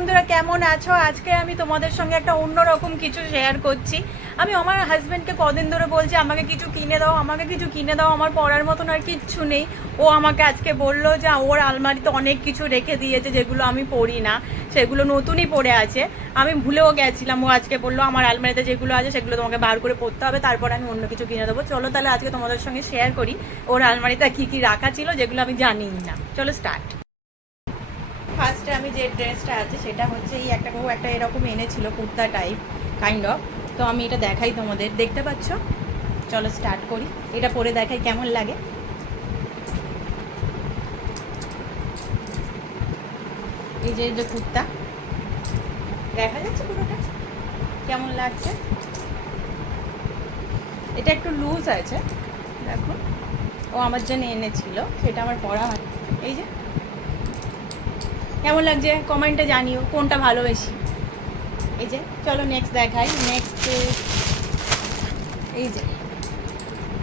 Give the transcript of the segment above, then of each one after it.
বন্ধুরা, কেমন আছো? আজকে আমি তোমাদের সঙ্গে একটা অন্যরকম কিছু শেয়ার করছি। আমি আমার হাজব্যান্ডকে কদিন ধরে বলছি আমাকে কিছু কিনে দাও, আমাকে কিছু কিনে দাও, আমার পরার মতন আর কিচ্ছু নেই। ও আমাকে আজকে বললো যে ওর আলমারিতে অনেক কিছু রেখে দিয়েছে যেগুলো আমি পরি না, সেগুলো নতুনই পড়ে আছে। আমি ভুলেও গেছিলাম। ও আজকে বললো আমার আলমারিতে যেগুলো আছে সেগুলো তোমাকে বার করে পড়তে হবে, তারপর আমি অন্য কিছু কিনে দেবো। চলো তাহলে আজকে তোমাদের সঙ্গে শেয়ার করি ওর আলমারিতে কী কী রাখা ছিল যেগুলো আমি জানিই না। চলো স্টার্ট। ফার্স্টে আমি যে ড্রেসটা আছে সেটা হচ্ছে এই একটা এরকম এনেছিল, কুর্তা টাইপ কাইন্ড অফ। তো আমি এটা দেখাই তোমাদের, দেখতে পাচ্ছ? চলো স্টার্ট করি, এটা পরে দেখাই কেমন লাগে। এই যে কুর্তা দেখা যাচ্ছে পুরোটা, কেমন লাগছে? এটা একটু লুজ আছে, দেখো। ও আমার জন্য এনেছিল, সেটা আমার পরা হয়। এই যে কেমন লাগছে কমেন্টে জানিও কোনটা ভালোবেসি। এই যে চলো নেক্সট দেখাই। নেক্সট এই যে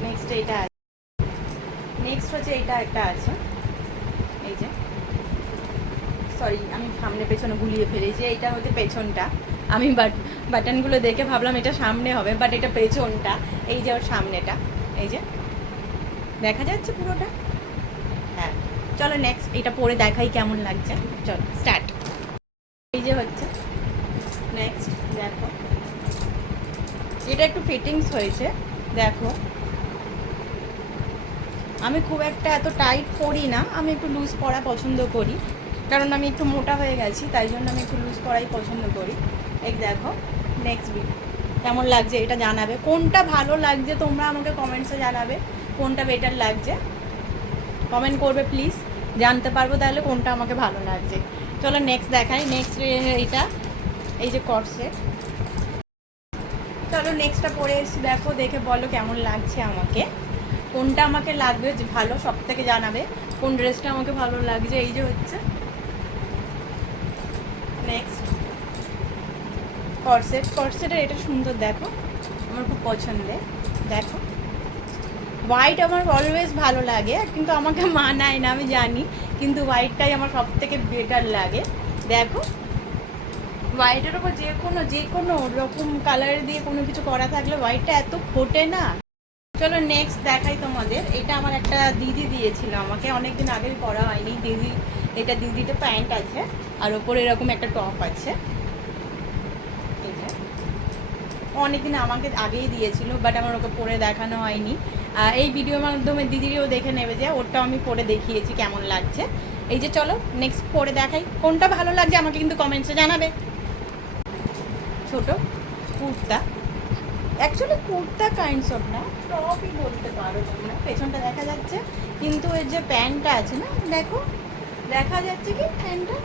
নেক্সট এইটা আছে। নেক্সট হচ্ছে এইটা একটা আছে, এই যে সরি আমি সামনে পেছনে গুলিয়ে ফেলেছি। এইটা হচ্ছে পেছনটা। আমি বাটনগুলো দেখে ভাবলাম এটা সামনে হবে, বাট এটা পেছনটা। এই যে ওর সামনেটা, এই যে দেখা যাচ্ছে পুরোটা। হ্যাঁ চলো নেক্সট এটা পরে দেখাই কেমন লাগছে। চলো স্টার্ট। এই যে হচ্ছে নেক্সট, দেখো এটা একটু ফিটিংস হয়েছে, দেখো। আমি খুব একটা এত টাইট পরি না, আমি একটু লুজ পরা পছন্দ করি, কারণ আমি একটু মোটা হয়ে গেছি, তাই জন্য আমি একটু লুজ পরাই পছন্দ করি। এই দেখো নেক্সট কেমন লাগছে এটা জানাবে। কোনটা ভালো লাগছে তোমরা আমাকে কমেন্টসে জানাবে, কোনটা বেটার লাগছে কমেন্ট করবে প্লিজ, জানতে পারবো তাহলে কোনটা আমাকে ভালো লাগছে। চলো নেক্সট দেখাই। নেক্সট এইটা, এই যে কর্সেট। চলো নেক্সটটা পরে এসেছি, দেখো দেখে বলো কেমন লাগছে আমাকে, কোনটা আমাকে লাগবে যে ভালো সব থেকে জানাবে, কোন ড্রেসটা আমাকে ভালো লাগছে। এই যে হচ্ছে নেক্সট কর্সেটের এটা সুন্দর, দেখো আমার খুব পছন্দের। দেখো হোয়াইট আমার অলওয়েজ ভালো লাগে, কিন্তু আমাকে মানায় না আমি জানি, কিন্তু হোয়াইটটাই আমার সব থেকে বেটার লাগে। দেখো হোয়াইটের ওপর যে কোনো রকম কালার দিয়ে কোনো কিছু করা থাকলে হোয়াইটটা এত ফোটে না। চলো নেক্সট দেখাই তোমাদের। এটা আমার একটা দিদি দিয়েছিল আমাকে, অনেকদিন আগেই পরা হয়নি। এটা দিদিটা প্যান্ট আছে আর ওপরে এরকম একটা টপ আছে। অনেকদিন আমাকে আগেই দিয়েছিল, বাট আমার ওকে পরে দেখানো হয়নি। এই ভিডিওর মাধ্যমে দিদিরও দেখে নেবে যে ওরটাও আমি পরে দেখিয়েছি কেমন লাগছে। এই যে চলো নেক্সট পরে দেখাই, কোনটা ভালো লাগছে আমাকে কিন্তু কমেন্টসে জানাবে। ছোট kurta, actually kurta kinds of না, টপই বলতে পারো তোমরা। পেছনটা দেখা যাচ্ছে, কিন্তু এর যে প্যান্টটা আছে না, দেখো দেখা যাচ্ছে কি প্যান্টটা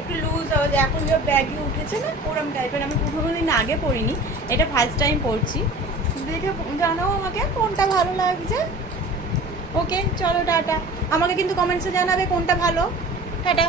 একটু লুজ হবে, এখন যে ব্যাগি উঠেছে না ওরম টাইপের। আমি কোনোদিন আগে পরিনি, এটা ফার্স্ট টাইম পরছি। দেখে জানাও আমাকে কোনটা ভালো লাগছে। ওকে চলো টাটা, আমাকে কিন্তু কমেন্টসে জানাবে কোনটা ভালো। টাটা।